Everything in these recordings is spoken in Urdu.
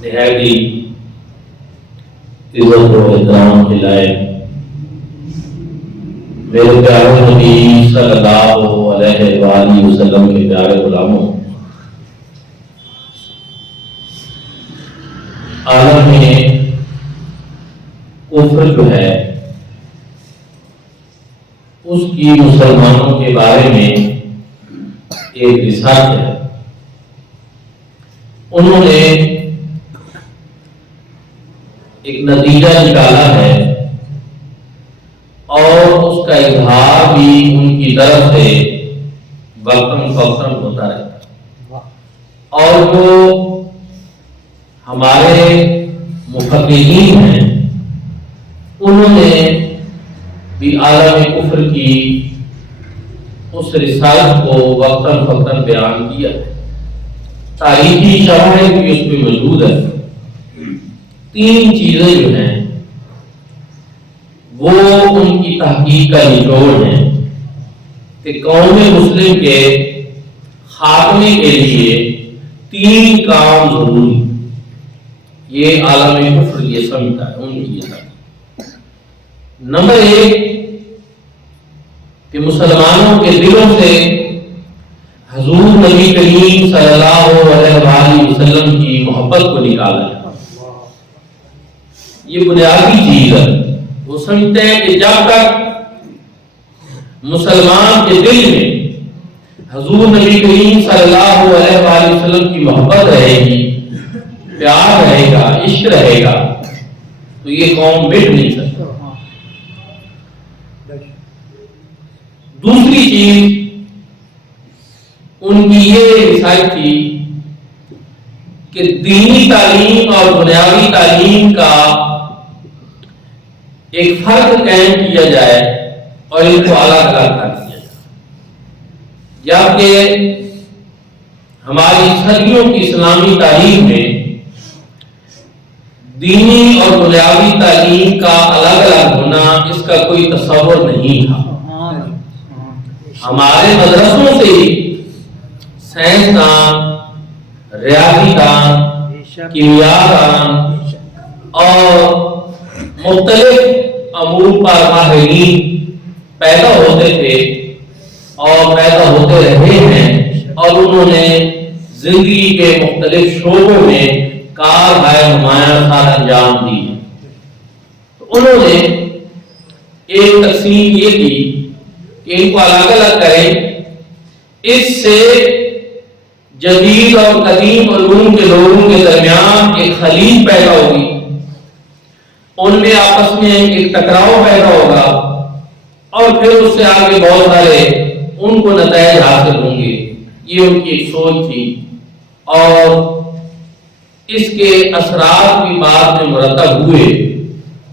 نہایت ہی عزت و احترام کے لائق میرے پیارے نبی صلی اللہ علیہ وآلہ وسلم کے پیارے غلاموں، عالم میں کفر جو ہے اس کی مسلمانوں کے بارے میں ایک ریسرچ ہے، انہوں نے ایک نتیجہ نکالا ہے اور اس کا اظہار بھی ان کی طرف سے وقتاً فوقتاً ہوتا رہتا ہے، اور جو ہمارے مفکرین ہیں انہوں نے بھی عالم کفر کی اس رسالت کو وقتاً فوقتاً بیان کیا ہے، تاریخی شواہد بھی اس میں موجود ہے۔ تین چیزیں جو ہیں وہ ان کی تحقیق کا نچوڑ ہے کہ قوم مسلم کے خاتمے کے لیے تین کام ضروری، یہ عالم کفر یہ سمجھتا ہے، ان کی یہ سمجھتا ہے۔ نمبر ایک کہ مسلمانوں کے دلوں سے حضور نبی کریم صلی اللہ علیہ وآلہ وسلم کی محبت کو نکالا ہے، یہ بنیادی چیز ہے۔ وہ سمجھتے ہیں کہ جب تک مسلمان کے دل میں حضور نبی کریم صلی اللہ علیہ وآلہ وسلم کی محبت رہے گی، پیار رہے گا، عشق رہے گا، تو یہ قوم مٹ نہیں سکتی۔ دوسری چیز ان کی یہ رسالت تھی کہ دینی تعلیم اور بنیادی تعلیم کا ایک فرق قائم کیا جائے اور ان کو الگ الگ کر دیا جائے، جبکہ ہماری صدیوں کی اسلامی تاریخ میں دینی اور بنیادی تعلیم کا الگ الگ ہونا اس کا کوئی تصور نہیں تھا۔ ہمارے مدرسوں سے ہی سائنسدان، ریاضی دان، کیمیا دان اور مختلف امور پر ماہرین پیدا ہوتے تھے اور پیدا ہوتے رہے ہیں، اور انہوں نے زندگی کے مختلف شعبوں میں کارہائے نمایاں سار انجام دی۔ تو انہوں نے ایک تقسیم یہ کی کہ ان کو الگ الگ کریں، اس سے جدید اور قدیم علوم کے لوگوں کے درمیان ایک خلیج پیدا ہوگی، ان میں آپس میں ایک ٹکراؤ پیدا ہوگا، اور پھر اس سے آگے بہت سارے ان کو نتائج حاصل ہوں گے۔ یہ ان کی ایک سوچ تھی، اور اس کے اثرات بھی بعد میں مرتب ہوئے،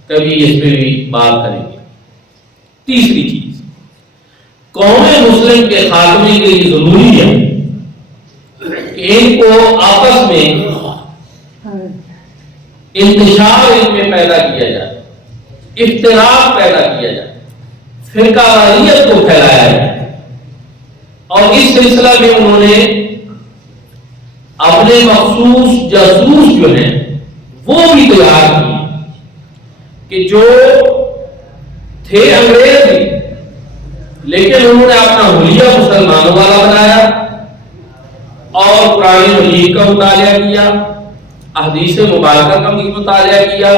کبھی اس پہ بھی بات کریں گے۔ تیسری چیز قوم مسلم کے خاتمے کے لیے ضروری ہے کہ ان کو آپس میں انتشار ان میں پیدا کیا جائے، افتراق پیدا کیا جائے، فرقہ واریت کو پھیلایا جائے، اور اس سلسلہ میں انہوں نے اپنے مخصوص جاسوس جو ہیں وہ بھی تیار کیے کہ جو تھے انگریز بھی، لیکن انہوں نے اپنا حلیہ مسلمانوں والا بنایا اور قرآن مجید کا مطالعہ کیا، احادیث مبارکہ کا بھی مطالعہ کیا،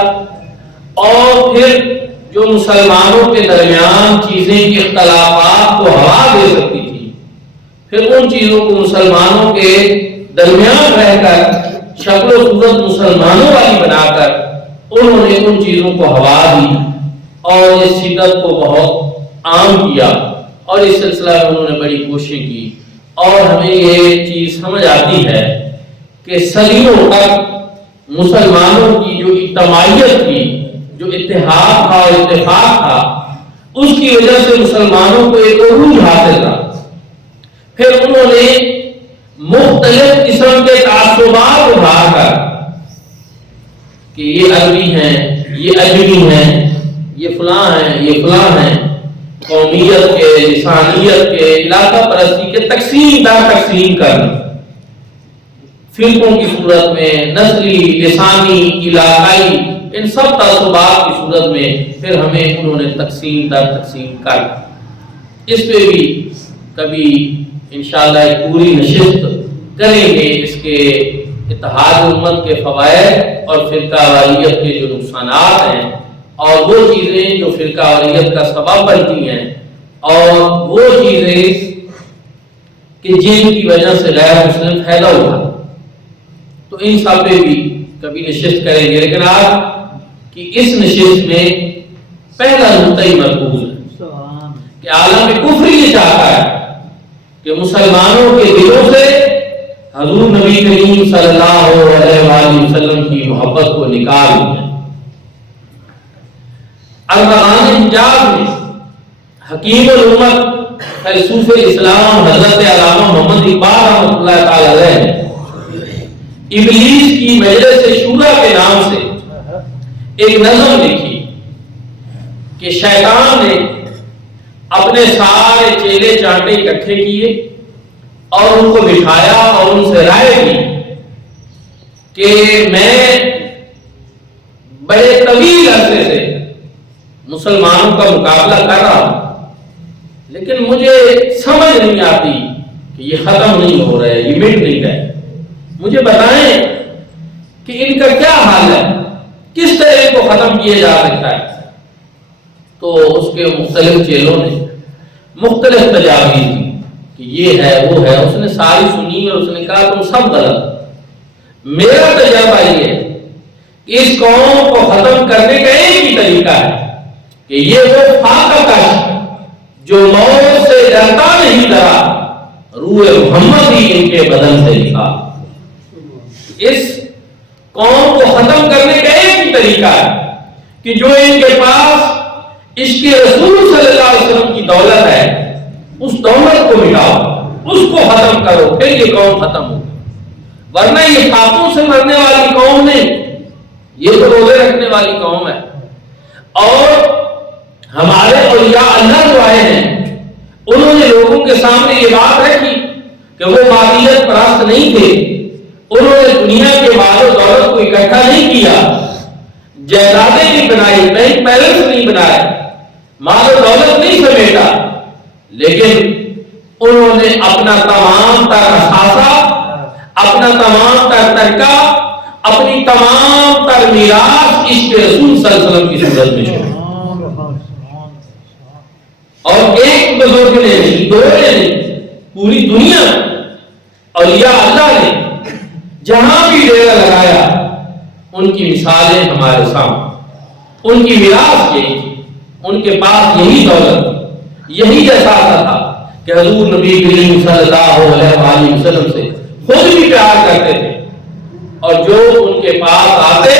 اور پھر جو مسلمانوں کے درمیان چیزیں کے اختلافات کو ہوا دے سکتی تھی، پھر ان چیزوں کو مسلمانوں کے درمیان رہ کر شکل و صورت مسلمانوں والی بنا کر انہوں نے ان چیزوں کو ہوا دی اور اس شدت کو بہت عام کیا، اور اس سلسلہ میں انہوں نے بڑی کوششیں کی، اور ہمیں یہ چیز سمجھ آتی ہے کہ صدیوں تک مسلمانوں کی جو اجتماعیت تھی، جو اتحاد تھا اور اتفاق تھا، اس کی وجہ سے مسلمانوں کو ایک عروج حاصل تھا۔ پھر انہوں نے مختلف قسم کے تعصبات اٹھا کر کہ یہ عربی ہیں، یہ اجمی ہیں، یہ فلاں ہیں، یہ فلاں ہیں، قومیت کے، لسانیت کے، علاقہ پرستی کے تقسیم در تقسیم کرنا، فرقوں کی صورت میں، نسلی، لسانی، علاقائی، ان سب تعصبات کی صورت میں پھر ہمیں انہوں نے تقسیم در تقسیم کر. اس پہ بھی کبھی انشاءاللہ ایک پوری نشست کریں گے، اس کے اتحاد امت کے فوائد اور فرقہ واریت کے جو نقصانات ہیں، اور وہ چیزیں جو فرقہ واریت کا سبب بنتی ہیں، اور وہ چیزیں کہ جن کی وجہ سے غیر مسلم فائدہ ہوا. تو ان سب پہ بھی کبھی نشست کریں گے. لیکن آج کی اس نشست میں پہلا نقطہ ہی مرکوز ہے کہ عالم کفر یہ چاہتا ہے کہ مسلمانوں کے دلوں سے حضور نبی کریم صلی اللہ علیہ وآلہ وسلم کی محبت کو نکال دیا. ارمغان حجاز میں حکیم الامت فیلسوف اسلام حضرت علامہ محمد اقبال رحمۃ اللہ تعالی علیہ نے ابلیس کی مجلس شورا کے نام سے ایک نظم لکھی کہ شیطان نے اپنے سارے چیلے چانٹے اکٹھے کیے اور ان کو بٹھایا اور ان سے رائے کی کہ میں بڑے طویل عرصے سے مسلمانوں کا مقابلہ کر رہا ہوں، لیکن مجھے سمجھ نہیں آتی کہ یہ ختم نہیں ہو رہا ہے، یہ مٹ نہیں رہا ہے. مجھے بتائیں کہ ان کا کیا حال ہے، کس طرح ان کو ختم کیا جا سکتا ہے. تو اس کے مختلف چیلوں نے مختلف تجاویز دی کہ یہ ہے وہ ہے. اس نے ساری سنی اور اس نے کہا تم سب غلط. میرا تجربہ یہ ہے کہ اس قوم کو ختم کرنے کا ایک ہی طریقہ ہے کہ یہ وہ فاقہ کش جو موت سے ڈرتا نہیں ڈرا، روح محمد ہی ان کے بدن سے نکلا. اس قوم کو ختم کرنے کا ایک ہی طریقہ ہے کہ جو ان کے پاس عشق رسول صلی اللہ علیہ وسلم کی دولت ہے، اس دولت کو مٹاؤ، اس کو ختم کرو، پھر یہ قوم ختم ہوگی. ورنہ یہ سانپوں سے مرنے والی قوم نہیں، یہ تو روزے رکھنے والی قوم ہے. اور ہمارے اولیاء اللہ جو آئے ہیں انہوں نے لوگوں کے سامنے یہ بات رکھی کہ وہ مادیت پرست نہیں تھے. انہوں نے دنیا کے مال و دولت کو اکٹھا نہیں کیا، جائیدادیں نہیں بنائی، بینک بیلنس نہیں بنائے، مال و دولت نہیں سمیٹا، لیکن انہوں نے اپنا تمام تر اثاثہ، اپنا تمام تر ترکہ، اپنی تمام تر میراث عشق رسول صلی اللہ علیہ وسلم کی صورت میں چھوڑی. اور ایک بزرگ نے نہیں، دو نے نہیں، پوری دنیا اولیاء اللہ نے جہاں بھی ڈیرا لگایا ان کی مثالیں ہمارے سامنے. ان کی میراث یہی تھی، ان کے پاس یہی دولت تھی، یہی احساس تھا کہ حضور نبی کریم صلی اللہ علیہ وآلہ وسلم سے خود بھی پیار کرتے تھے، اور جو ان کے پاس آتے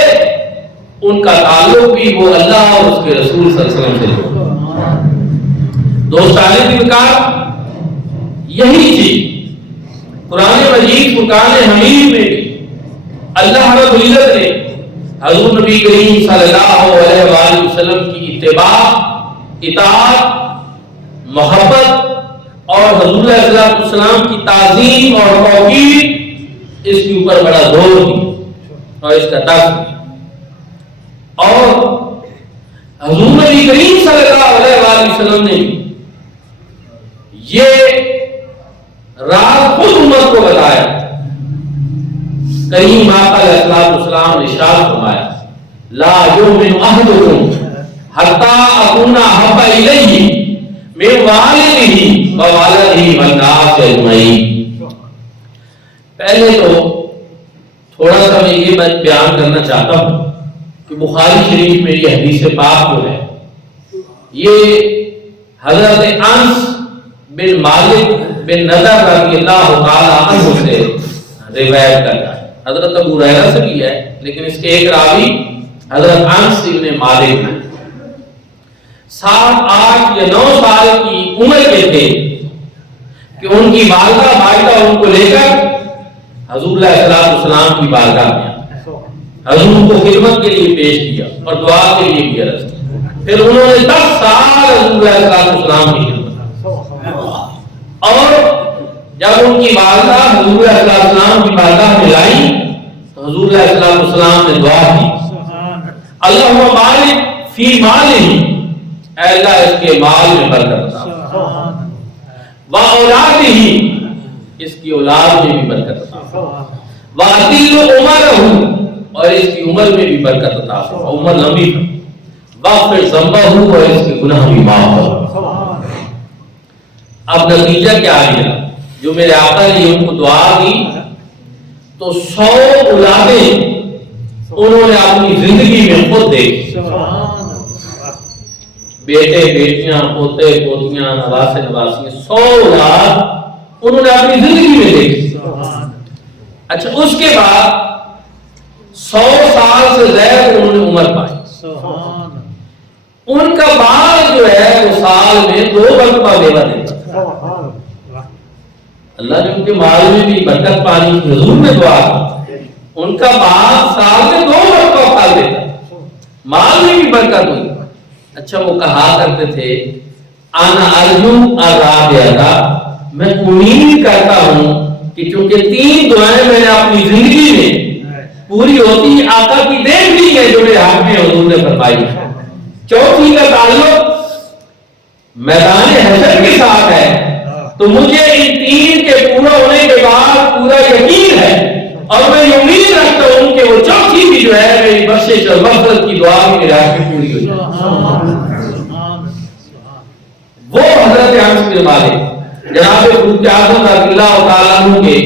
ان کا تعلق بھی وہ اللہ اور اس کے رسول صلی اللہ علیہ وسلم سے تھا. دوستانے کی وقار یہی تھی. قرآن مجید فرقان حمید میں بھی اللہ رب العزت نے حضور نبی کریم صلی اللہ علیہ وآلہ وسلم کی اتباع، اطاعت، محبت اور حضور صلی اللہ علیہ وسلم کی تعظیم اور توقیر، اس کے اوپر بڑا زور دیا اور اس کا درس دیا. اور حضور نبی کریم صلی اللہ علیہ وآلہ وسلم نے یہ راز خود امت کو بتایا. کریم آقا علیہ السلام نے ارشاد فرمایا لا یؤمن احدکم حتی اکون احب الیہ من والدہ وولدہ والناس اجمعین. پہلے تو تھوڑا سا میں یہ بات بیان کرنا چاہتا ہوں کہ بخاری شریف میں یہ حدیث پاک جو ہے یہ حضرت انس بن مالک بن نضر رضی اللہ تعالی عنہ سے روایت کرتا ہے. حضرت ابو ہریرہ سے بھی ہے، لیکن اس کے ایک راوی حضرت انس بن مالک ہیں. 7، 8 یا 9 سال کی عمر کے تھے کہ ان کی والدہ مائدہ ان کو لے کر حضور علیہ السلام کی بارگاہ میں حضور کو خدمت کے لیے پیش کیا اور دعا کے لیے بھی عرض کی. پھر انہوں نے 10 سال حضور علیہ السلام کی خدمت اور جب ان کی والدہ حضور علیہ السلام کی بارگاہ میں لائی تو حضور علیہ السلام نے دعا کی، اللہم بارک فی مالہ، اے اللہ اس کے مال میں برکت عطا، و اولادہ، اس کی اولاد میں بھی برکت عطا، و اطیل عمرہ، اور اس کی عمر میں بھی برکت عطا، عمر لمبی، واغفر ذنبہ، اور اس کے گناہ بھی معاف کر۔ اب نتیجہ کیا ہے؟ جو میرے آقا نے ان کو دعا کی تو 100 اولادیں انہوں نے اپنی زندگی میں خود دیکھی، بیٹے بیٹیاں پوتے پوتیاں نواسے نواسیاں 100 اولاد انہوں نے اپنی زندگی میں دیکھی۔ اچھا اس کے بعد 100 سال سے زیادہ انہوں نے عمر پائی، ان کا بال جو ہے وہ سال میں 2 مرتبہ میوہ دیتا، اللہ نے ان کے مال میں بھی برکت پانی، حضور نے دعا کی ان کا مال سال میں 2 مرتبہ پھل دیتا، مال میں بھی برکت ہوئی۔ اچھا وہ کہا کرتے تھے انا ارجو الرابعہ، میں امید کرتا ہوں کہ چونکہ 3 دعائیں میں نے اپنی زندگی میں پوری ہوتی، آقا کی دیکھ لی ہے جو میرے حق میں حضور نے فرمائی، چوتھی کا تعلق میدان حشر کے ساتھ ہے، تو مجھے ان 3 کے پورا ہونے کے بعد پورا یقین ہے اور میں یہ امید رکھتا ہوں کہ وہ چوتھی بھی جو ہے میری بخشش اور مغفرت کی دعا بھی میرے حق میں پوری ہو جائے۔ وہ حضرت انس بن مالک جناب فاروق اعظم رضی اللہ تعالیٰ عنہ کے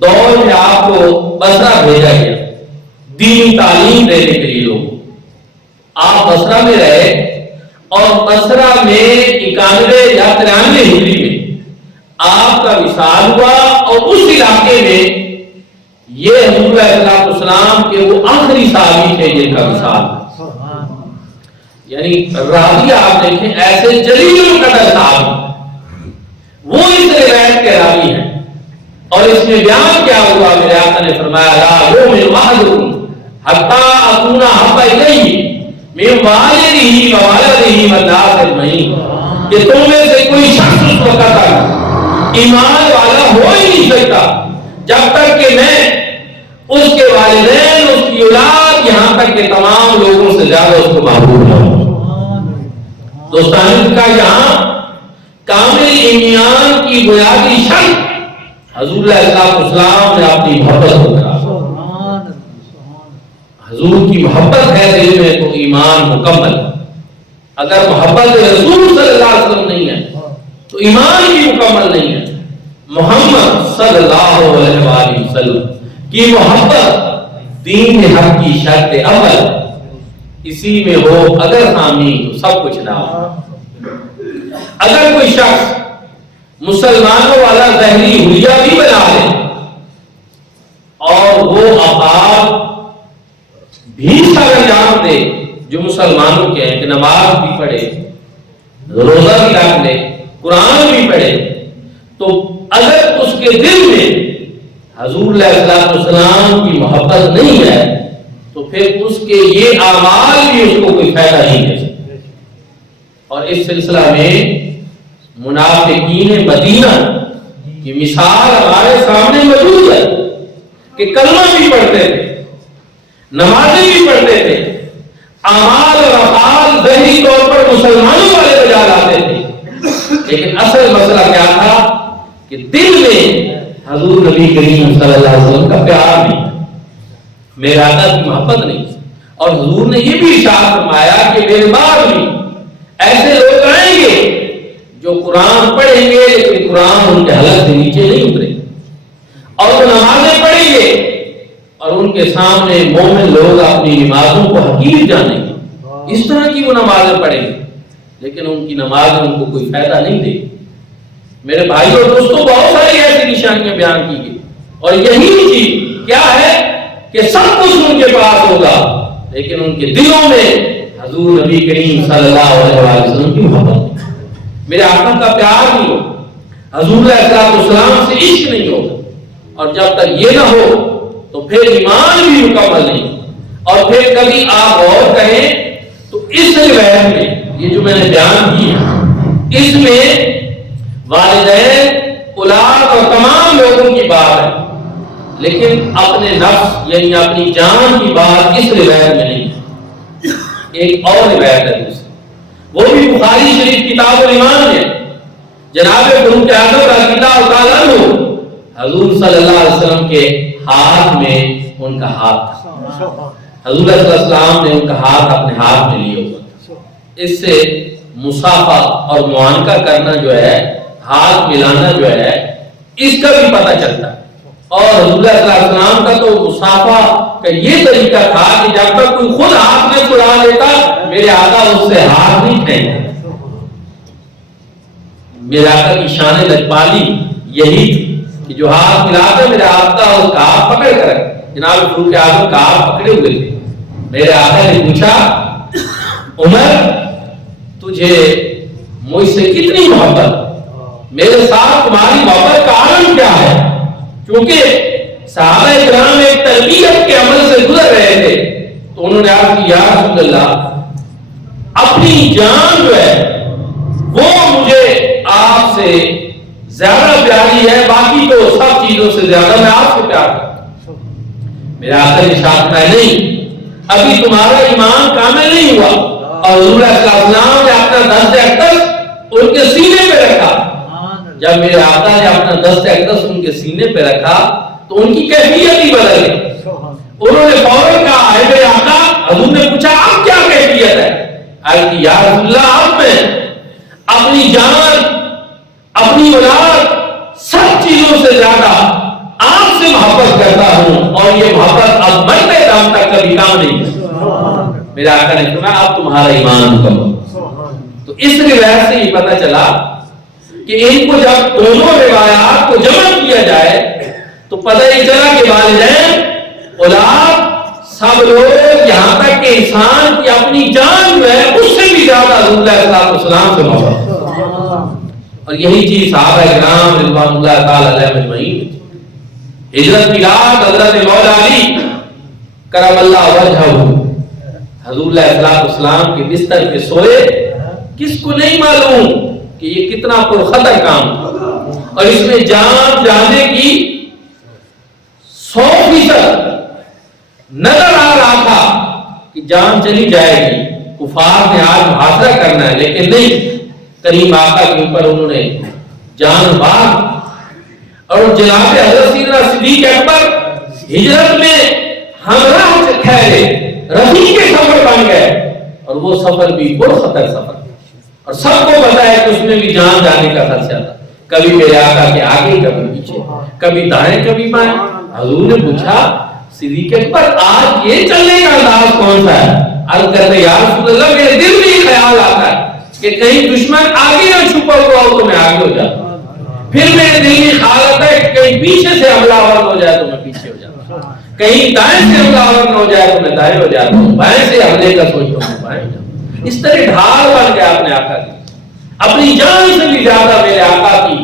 دور میں آپ کو بصرہ بھیجا گیا دینی تعلیم دینے کے لیے، لوگ آپ بصرہ میں رہے اور بصرہ میں 91 یا 93 ہجری میں آپ کا وصال ہوا، اور اس علاقے میں یہ حضور علیہ السلام کے وہ آخری صحابی تھے جن کا وصال ہوا، یعنی راوی آپ دیکھیں ایسے جلیل القدر صحابی، وہ اس روایت کے راوی ہیں، اور اس میں بیان کیا ہوا، میرے آقا نے فرمایا لا یؤمن احدکم حتی اکون احب الیہ من والدہ وولدہ والناس اجمعین، کہ تم میں سے کوئی شخص اس وقت تک ایمان والا ہو ہی نہیں سکتا جب تک کہ میں اس کے والدین، اس کی اولاد، یہاں تک کہ تمام لوگوں سے زیادہ اس کو محبوب ہوں۔ دوستان کا یہاں کامل ایمان کی بنیادی شرط حضور علیہ السلام نے اپنی محبت کو کرا، حضور کی محبت ہے دل میں تو ایمان مکمل، اگر محبت رسول صلی اللہ علیہ وسلم نہیں ہے تو ایمان بھی مکمل نہیں ہے۔ محمد صلی اللہ علیہ وآلہ وسلم کی محبت دین حق کی شرط اول، اسی میں ہو اگر حامی تو سب کچھ نہ ہو۔ اگر کوئی شخص مسلمانوں والا ظاہری حلیہ بھی بنا لے اور وہ افعال بھی سر انجام دے جو مسلمانوں کے ہیں، کہ نماز بھی پڑھے، روزہ بھی رکھ لے، قرآن بھی پڑھے، تو اگر اس کے دل میں حضور علیہ السلام کی محبت نہیں ہے تو پھر اس کے یہ اعمال بھی اس کو کوئی فائدہ نہیں دے سکتے۔ اور اس سلسلہ میں منافقین مدینہ کی مثال ہمارے سامنے موجود ہے کہ کلمہ بھی پڑھتے تھے، نمازیں بھی پڑھتے تھے، اعمال اور افعال ظاہری طور پر مسلمانوں والے بجا لاتے تھے، لیکن اصل مسئلہ کیا تھا کہ دل میں حضور نبی کریم صلی اللہ علیہ وسلم کا پیار نہیں، میرے آقا کی محبت نہیں۔ اور حضور نے یہ بھی ارشاد فرمایا کہ میرے بعد بھی ایسے لوگ آئیں گے جو قرآن پڑھیں گے لیکن قرآن ان کے حلق سے نیچے نہیں اترے گا، اور وہ نمازیں پڑھیں گے اور ان کے سامنے مومن لوگ اپنی نمازوں کو حقیر جانیں گے، اس طرح کی وہ نمازیں پڑھیں گے لیکن ان کی نماز ان کو کوئی فائدہ نہیں دے گی۔ میرے بھائی اور دوستوں، بہت ساری ایسی نشانیاں بیان کی گئی، اور یہی چیز کیا ہے کہ سب کچھ ان کے پاس ہوگا لیکن ان کے دلوں میں حضور نبی کریم صلی اللہ علیہ وسلم کی محبت، میرے آقا کا پیار نہیں ہوگا، حضور علیہ السلام سے عشق نہیں ہوگا، اور جب تک یہ نہ ہو تو پھر ایمان بھی مکمل نہیں۔ اور پھر کبھی آپ اور کہیں تو اس روایت میں یہ جو میں نے بیان کی ہے، اس میں والدین، اولاد اور تمام لوگوں کی بات ہے، لیکن اپنے نفس یعنی اپنی جان کی بات اس روایت میں نہیں ہے۔ ایک اور روایت ہے دوسری، وہ بھی بخاری شریف کتاب الایمان میں، جناب فاروق اعظم رضی اللہ تعالیٰ عنہ حضور صلی اللہ علیہ وسلم کے ہاتھ میں ان کا ہاتھ تھا، حضور صلی اللہ علیہ وسلم نے ان کا ہاتھ اپنے ہاتھ میں لیا ہوا تھا۔ اس سے مصافحہ اور معانقہ کرنا جو ہے، ہاتھ ملانا جو ہے، اس کا بھی پتہ چلتا ہے۔ اور حضور صلی اللہ علیہ وسلم کا تو مصافحہ کا یہ طریقہ تھا کہ جب تک کوئی خود ہاتھ میں چھڑا لیتا میرے آقا اس سے ہاتھ نہیں پھیرتے۔ میرے آقا کی شان لجپالی یہی تھی کہ جو ہاتھ ملاتا میرے آقا اس کا ہاتھ پکڑ کر، جناب فاروق اعظم کا ہاتھ پکڑے ہوئے تھے۔ میرے آقا نے پوچھا، عمر تجھے مجھ سے کتنی محبت، میرے ساتھ تمہاری محبت کا عالم کیا ہے؟ کیونکہ صحابہ کرام ایک تربیت کے عمل سے گزر رہے تھے، تو انہوں نے عرض کی، یا رسول اللہ اپنی جان جو ہے وہ مجھے آپ سے زیادہ پیاری ہے، باقی تو سب چیزوں سے زیادہ میں آپ سے پیار کرتا ہوں۔ میرا آقا نے ارشاد فرمایا، نہیں ابھی تمہارا ایمان کامل نہیں ہوا۔ اور حضور صلی اللہ علیہ وسلم نے اپنا دست اقدس ان کے سینے پہ رکھا۔ جب میرے آقا نے اپنا دست اقدس ان کے سینے پہ رکھا تو ان کی کیفیت ہی بدل گئی۔ انہوں نے فوراً کہا، اے میرے آقا، حضور نے پوچھا اب کیا کیفیت ہے؟ کہ یا رسول اللہ اب میں اپنی جان، اپنی اولاد، سب چیزوں سے زیادہ آپ سے محبت کرتا ہوں، اور یہ محبت اب مرتے دم تک کبھی کام نہیں ہے۔ میرے آقا نے فرمایا اب تمہارا ایمان مکمل۔ تو اس روایت سے یہ پتہ چلا کہ ان کو جب دونوں روایات کو جمع کیا جائے تو پتہ یہ چلا کہ والدین، اولاد، سب لوگ یہاں تک کہ انسان کی اپنی جان جو ہے اس سے بھی زیادہ حضور علیہ السلام سے محبت۔ اور یہی چیز صحابہ کرام رضوان اللہ تعالی علیہم اجمعین میں تھی۔ ہجرت کی رات حضرت مولا علی کرم اللہ وجہہ حضور علیہ السلام کے بستر پہ سوئے، کس کو نہیں معلوم کہ یہ کتنا پرخطر کام تھا، اور اس میں جان جانے کی 100% نظر آ رہا تھا کہ جان چلی جائے گی، کفار نے آج محاصرہ کرنا ہے، لیکن نہیں، کریم آقا کے اوپر انہوں نے جان باز۔ اور جناب حضرت سیدنا صدیق اکبر ہجرت میں ہمراہ سے ٹھہرے، رفیق کے سفر بن گئے، اور وہ سفر بھی پرخطر سفر، اور سب کو پتا ہے کہ اس میں بھی جان جانے کا خدشہ تھا، کبھی میرے آقا کے آگے کبھی پیچھے، کبھی دائیں کبھی بائیں۔ حضور نے پوچھا، صدیق اکبر آج یہ چلنے کا انداز کون سا ہے؟ عرض کرتے، یا رسول اللہ میرے دل میں یہ خیال آتا ہے کہ کہیں دشمن آگے نہ چھپا ہوا ہو تو میں آگے ہو جاتا ہوں، پھر میرے دل میں حالت ہے کہ کہیں پیچھے سے حملہ آور ہو جائے تو میں پیچھے ہو جاتا ہوں، کہیں دائیں سے حملہ آور ہو جائے تو میں دائیں ہو جاتا ہوں، بائیں سے حملے کا سوچتا ہوں بائیں ہو جاتا ہوں۔ اس طرح ڈھال بن گیا اپنے آقا کی، اپنی جان سے بھی زیادہ میرے آقا کی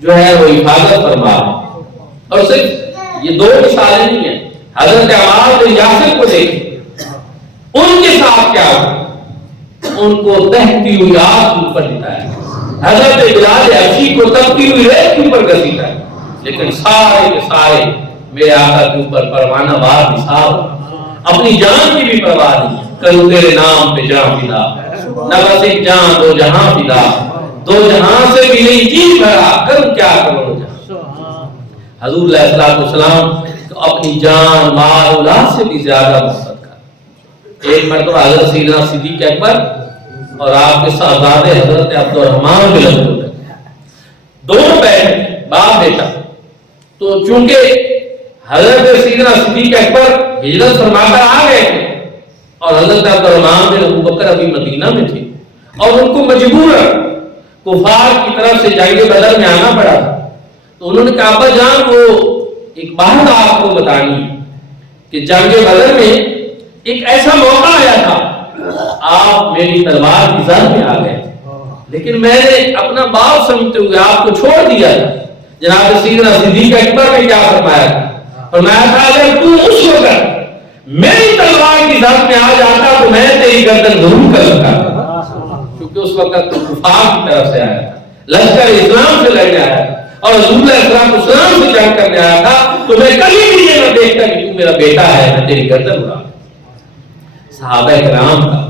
جو ہے وہ حفاظت فرما۔ اور صرف یہ دو مثالیں نہیں ہیں، حضرت عمار بن یاسر کو دیکھیں، ان کے ساتھ کیا ہوا، ان کو دہتی ہوئی آگ کے اوپر لٹایا، حضرت بلال حبشی کو تپتی ہوئی ریت کے اوپر گھسیٹا، لیکن سارے کے سارے میرے آقا کے اوپر پروانہ بار نثار، اپنی جان کی بھی پرواہ نہیں، کروں تیرے نام پہ جان فدا، نہ بس ایک جان دو جہاں فدا، دو جہاں سے بھی نہیں جی بھرا، کروں کیا کروں جہاں۔ حضور علیہ السلام تو اپنی جان مال اولاد سے بھی زیادہ محبت کر۔ ایک مرتبہ حضرت سیدنا صدیق اکبر اور آپ کے صاحبزادے حضرت عبدالرحمن بن عوف دونوں بہن باپ بیٹا، تو چونکہ حضرت سیدنا صدیق اکبر ہجرت فرما کر آ گئے تھے اور حضرت عبدالرحمن بن ابوبکر ابھی مدینہ میں تھے، اور ان کو مجبوراً کفار کی طرف سے جنگ بدر میں آنا پڑا تھا، تو انہوں نے کہا ابا جان وہ ایک بات آپ کو بتانی ہے کہ جنگ بدر میں ایک ایسا موقع آیا تھا، آپ میری تلوار کی زد میں آ گئے تھے، لیکن میں نے اپنا باپ سمجھتے ہوئے آپ کو چھوڑ دیا تھا۔ جناب سیدنا صدیق اکبر نے کیا فرمایا تھا؟ فرمایا تھا اگر تو اس وقت میری تلوار کی زد میں آ جاتا تو میں تیری گردن ضرور کر سکتا، کیونکہ اس وقت تو کفار کی طرف سے آیا تھا، لشکر اسلام سے لڑنے آیا تھا، اور حضور علیہ السلام سے جنگ کرنے آیا تھا تو میں کبھی بھی یہ نہ دیکھتا کہ تو میرا بیٹا ہے میں تیری گردن اڑا. صحابہ کرام کا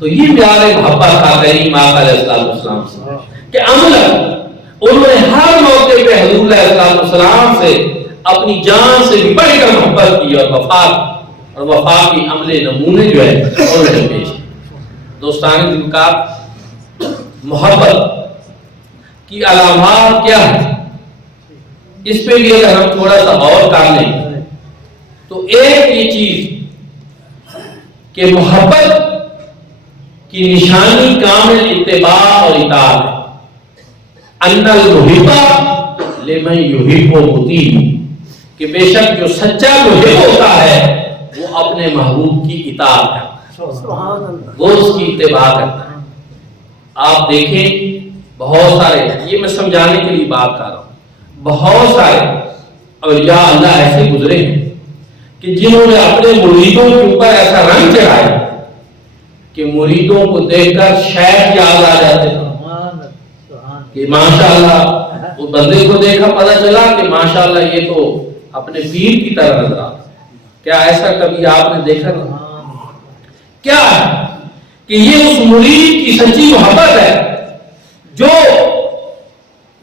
تو یہ پیار محبت تھا کریم آقا علیہ السلام سے کہ عملاً انہوں نے ہر موقع پہ حضور علیہ السلام سے اپنی جان سے بھی بڑھ کر محبت کی اور وفا کی عمل نمونے جو ہے انہوں نے پیش کی. دوستان دلکار محبت کی علامات کیا ہے اس پہ بھی اگر ہم تھوڑا سا غور کر لیں تو ایک یہ چیز کہ محبت کی نشانی کامل اتباع اور اطاعت ہے. ان المحب لمن یحب مطیع کہ بے شک جو سچا محب ہوتا ہے وہ اپنے محبوب کی اطاعت کرتا ہے, وہ اس کی اتباع کرتا ہے. آپ دیکھیں بہت سارے, یہ میں سمجھانے کے لیے بات کر رہا ہوں, بہت سارے اولیاء اللہ ایسے گزرے ہیں کہ جنہوں نے اپنے مریدوں کے اوپر ایسا رنگ چڑھایا کہ مریدوں کو دیکھ کر شیخ یاد آ جاتے تھے کہ ماشاءاللہ وہ بندے کو دیکھا پتہ چلا کہ ماشاءاللہ یہ تو اپنے پیر کی طرح نظر آتا. کیا ایسا کبھی آپ نے دیکھا نا؟ کیا ہے کہ یہ اس مرید کی سچی محبت ہے جو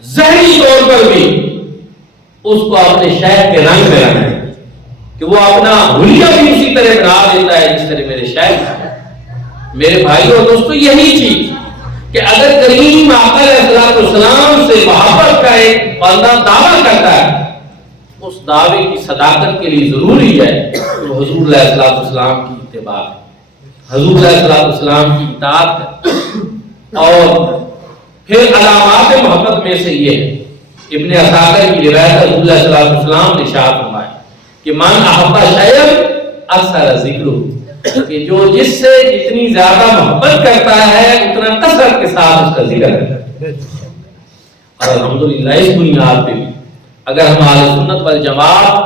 ذہنی طور پر بھی اس کو اپنے شیخ کے رنگ میں رکھے کہ وہ اپنا حلیہ بھی اسی طرح بنا دیتا ہے جس طرح میرے شیخ. میرے بھائیوں اور دوستوں یہی چیز کہ اگر کریم آقا علیہ السلام سے محبت کا ایک بندہ دعویٰ کرتا ہے اس دعوے کی صداقت کے لیے ضروری ہے تو حضور علیہ السلام کی اتباع ہے, حضور علیہ السلام کی اطاعت ہے. اور پھر علامات محبت میں سے یہ ہے, ابن اساکر کی روایت حضور علیہ السلام نے ارشاد فرمایا کہ من احب شیئا اکثر ذکرہ کہ جو جس سے جتنی زیادہ محبت کرتا ہے اتنا کثرت کے ساتھ اس کا ذکر کرتا ہے. اور الحمدللہ اس بنیاد پہ بھی اگر ہم اہل سنت والجماعت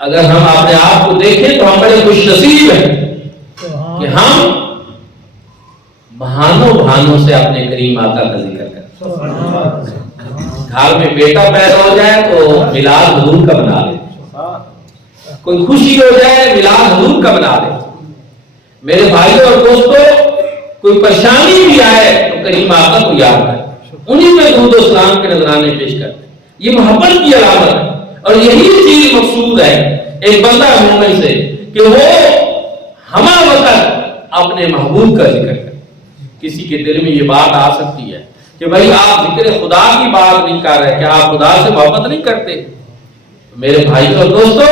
اگر ہم اپنے آپ کو دیکھیں تو ہم بڑے خوش نصیب ہیں کہ ہم بہانوں سے اپنے کریم آقا کا ذکر کرتے ہیں. گھر میں بیٹا پیدا ہو جائے تو میلاد حضور کا بنا لے, کوئی خوشی ہو جائے میلاد حضور کا بنا لے. میرے بھائیوں اور دوستوں کوئی پریشانی بھی آئے تو کریم آقا کو یاد کریں, انہی میں درود و سلام کے نذرانے پیش کرتے ہیں. یہ محبت کی علامت ہے اور یہی چیز مقصود ہے ایک بندہ مومن سے کہ وہ ہمہ وقت اپنے محبوب کا ذکر کرے. کسی کے دل میں یہ بات آ سکتی ہے کہ بھائی آپ ذکر خدا کی بات نہیں کر رہے, کیا آپ خدا سے محبت نہیں کرتے؟ میرے بھائی اور دوستو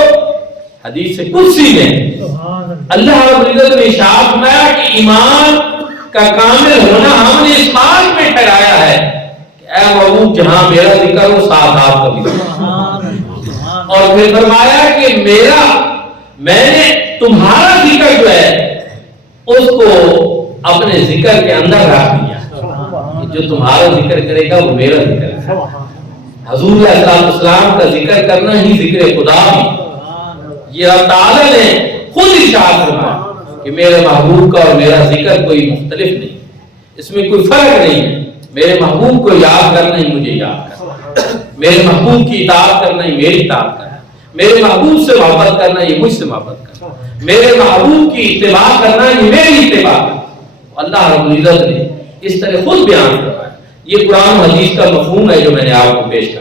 حدیث قدسی میں اللہ رب العزت نے ارشاد فرمایا کہ ایمان کا کامل ہونا ہم نے اس بات میں ٹھہرایا ہے کہ اے محبوب جہاں میرا ذکر ہو ساتھ آپ کا بھی. اور پھر فرمایا کہ میں نے تمہارا ذکر جو ہے اس کو اپنے ذکر کے اندر رکھ دیا, جو تمہارا ذکر کرے گا وہ میرا ذکر ہے. حضور علیہ السلام کا ذکر کرنا ہی ذکر خدا ہے. یہ اللہ تعالیٰ نے خود ارشاد فرمایا کہ میرے محبوب کا اور میرا ذکر کوئی مختلف نہیں, اس میں کوئی فرق نہیں ہے. میرے محبوب کو یاد کرنا ہی مجھے یاد کرنا, میرے محبوب کی اطاعت کرنا ہی میری اطاعت کرنا, میرے محبوب سے محبت کرنا ہی مجھ سے محبت کرنا, میرے محبوب کی اتباع کرنا ہی میری اتباع کرنا. اللہ رب العزت نے اس طرح خود بیان کروایا. یہ قرآن و حدیث کا مفہوم ہے جو میں نے آپ کو پیش کیا.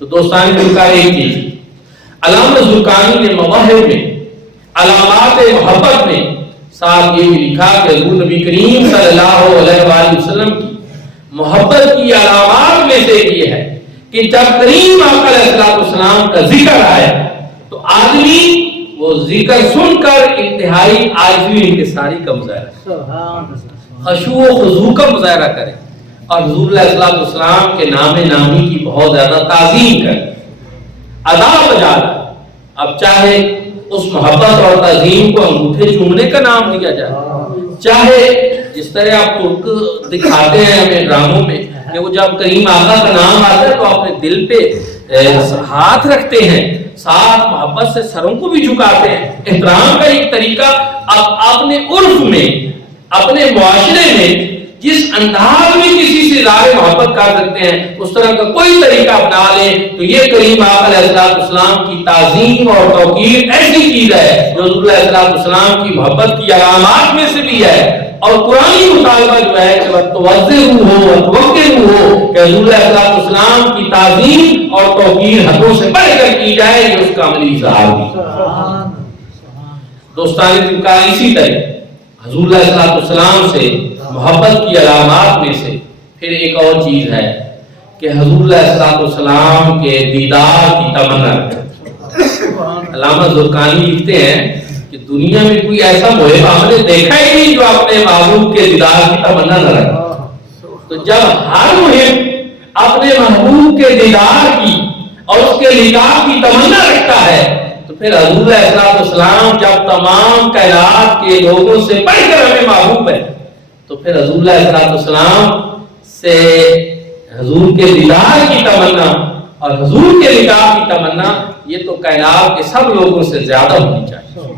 تو دوستان مل کر ایک چیز علامہ زرقانی نے مواہب میں علامات محبت میں ساتھ یہ بھی لکھا کہ حضور نبی کریم صلی اللہ علیہ وآلہ وسلم کی محبت کی علامات میں سے یہ ہے کہ جب کریم آقا علیہ السلام کا ذکر آئے تو آدمی وہ ذکر سن کر انتہائی عاجزی انکساری کا مظاہرہ, خشوع و خضوع کا مظاہرہ کرے اور حضور علیہ السلام کے نام نامی کی بہت زیادہ تعظیم کرے, ادا بجا. اب چاہے اس محبت اور تعظیم کو انگوٹھے چومنے کا نام دیا جائے, چاہے جس طرح آپ ترک دکھاتے ہیں ہمیں ڈراموں میں کہ وہ جب کریم آقا کا نام آتا ہے تو اپنے دل پہ ہاتھ رکھتے ہیں, ساتھ محبت سے سروں کو بھی جھکاتے ہیں. احترام کا ایک طریقہ اب اپنے عرف میں اپنے معاشرے میں جس انداز میں کسی سے ظاہر محبت کر سکتے ہیں اس طرح کا کوئی طریقہ اپنا لیں تو یہ کریم آقا علیہ السلام کی تعظیم اور توقیر ایسی چیز ہے جو حضور علیہ السلام کی محبت کی علامات میں سے بھی ہے۔ اور قرآنی مطالبہ جو ہے کہ توجہ ہو ہو کہ حضور علیہ السلام کی تعظیم اور توقیر حدوں سے بڑھ کر کی جائے، یہ اس کا عملی اظہار بھی۔ دوستان کا اسی طرح حضور علیہ السلام سے محبت کی علامات میں سے پھر ایک اور چیز ہے کہ حضور علیہ السلام کے دیدار کی تمنا رکھنا۔ علامہ زرقانی لکھتے ہیں کہ دنیا میں کوئی ایسا محب ہم نے دیکھا ہی نہیں جو اپنے محبوب کے دیدار کی تمنا نہ رکھے۔ تو جب ہر محب اپنے محبوب کے دیدار کی اور اس کے لقاء کی تمنا رکھتا ہے تو پھر حضور علیہ السلام جب تمام کائنات کے لوگوں سے بڑھ کر ہمیں محبوب ہے تو پھر حضور علیہ السلام سے حضور کے دیدار کی تمنا اور حضور کے لقاء کی تمنا یہ تو کائنات کے سب لوگوں سے زیادہ ہونی چاہیے،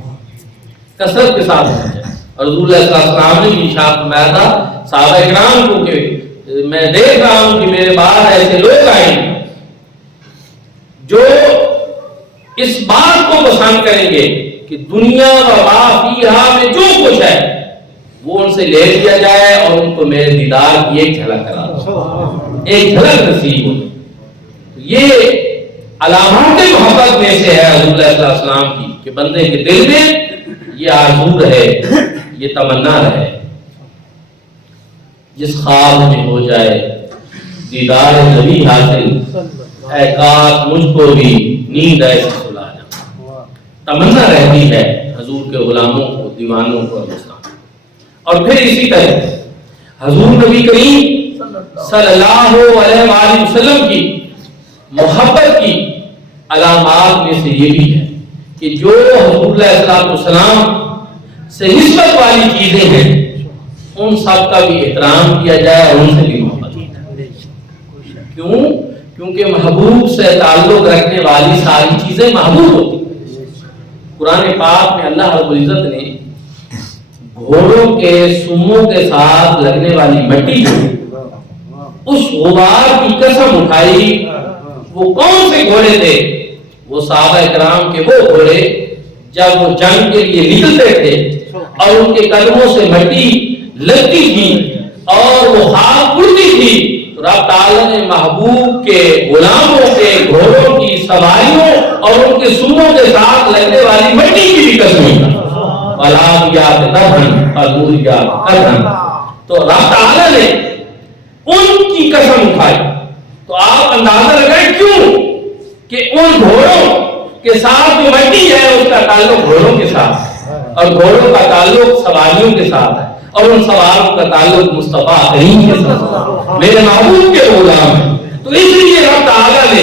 کثرت کے ساتھ ہونی چاہیے۔ اور حضور علیہ السلام نے بھی ارشاد فرمایا تھا صحابہ کرام کو کہ میں دیکھ رہا ہوں کہ میرے بعد ایسے لوگ آئیں گے جو اس بات کو پسند کریں گے کہ دنیا و ما فیہا میں جو کچھ ہے وہ ان سے لے لیا جائے اور ان کو میرے دیدار کی ایک جھلک کرا دو، ایک جھلک نصیب ہو۔ یہ علامات محبت میں سے ہے حضور علیہ السلام کی کہ بندے کے دل میں یہ آرزو رہے، یہ تمنا رہے جس خواب میں ہو جائے دیدار نبی حاصل، اے کاش مجھ کو بھی نیند ایسی سلا جا۔ تمنا رہتی ہے حضور کے غلاموں کو، دیوانوں کو اور مستقبل۔ اور پھر اسی طرح حضور نبی کریم صلی اللہ علیہ وآلہ وسلم کی محبت کی علامات میں سے یہ بھی ہے کہ جو حضور علیہ السلام سے نسبت والی چیزیں ہیں ان سب کا بھی احترام کیا جائے اور ان سے بھی محبت کی جائے۔ کیوں؟ کیونکہ محبوب سے تعلق رکھنے والی ساری چیزیں محبوب ہوتی ہیں۔ قرآن پاک میں اللہ رب العزت نے گھوڑوں کے سموں کے ساتھ لگنے والی مٹی اس غبار کی قسم اٹھائی۔ وہ کون سے گھوڑے تھے؟ وہ صحابہ کرام کے وہ گھوڑے جب وہ جنگ کے لیے نکلتے تھے اور ان کے قدموں سے مٹی لگتی تھی اور وہ خاک اڑتی تھی تو رب تعالیٰ نے محبوب کے غلاموں کے گھوڑوں کی سواریوں اور ان کے سموں کے ساتھ لگنے والی مٹی کی بھی قسم اٹھائی۔ تو رب تعالیٰ نے ان کی قسم اٹھائی۔ تو آپ اندازہ لگائیں کیوں کہ ان گھوڑوں کے ساتھ جو مٹی ہے اس کا تعلق گھوڑوں کے ساتھ اور گھوڑوں کا تعلق سواریوں کے ساتھ ہے اور ان سواروں کا تعلق مصطفیٰ کریم کے ساتھ، میرے محبوب کے غلام ہیں۔ تو اس لیے رب تعالیٰ نے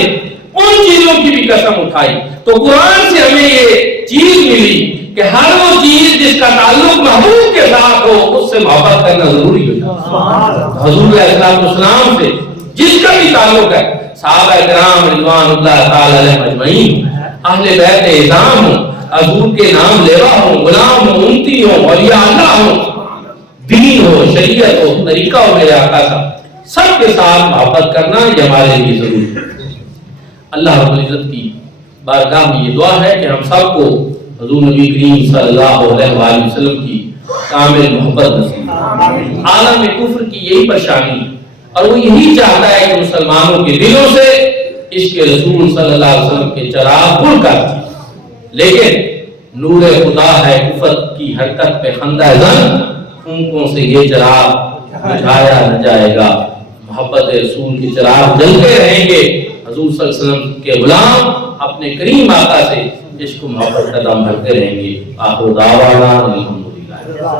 ان چیزوں کی بھی قسم اٹھائی۔ تو قرآن سے ہمیں یہ چیز ملی کہ ہر وہ چیز جس کا تعلق محبوب کے ساتھ ہو اس سے محبت کرنا ضروری ہوتا ہے۔ حضور علیہ السلام سے جس کا بھی تعلق ہے، صحابہ کرام رضوان اللہ تعالی علیہ اجمعین، اہل بیت اعظام ہوں، حضور کے نام لیوا ہوں، غلام ہوں، امتی ہوں، اولیاء اللہ ہوں، دین ہو، شریعت ہو، طریقہ ہو میرے آقا کا، سب کے ساتھ محبت کرنا یہ ہمارے لیے ضروری ہے۔ اللہ رب العزت کی بارگاہ میں یہ دعا ہے کہ ہم سب کو حضور نبی کریم صلی اللہ علیہ وآلہ وسلم کی کامل محبت نصیب ہو۔ عالم کفر کی یہی پریشانی اور وہ یہی چاہتا ہے کہ مسلمانوں کے دلوں سے عشق رسول صلی اللہ علیہ وسلم کے چراغ پھول کر، لیکن نور خدا ہے کفر کی حرکت پہ خندہ زن، پھونکوں سے یہ چراغ بجھایا نہ جائے گا۔ محبت رسول کے چراغ جلتے رہیں گے، حضور صلی اللہ علیہ وسلم کے غلام اپنے کریم آقا سے عشق و محبت کا دم بھرتے رہیں گے۔ آخر دعوانا الحمدللہ۔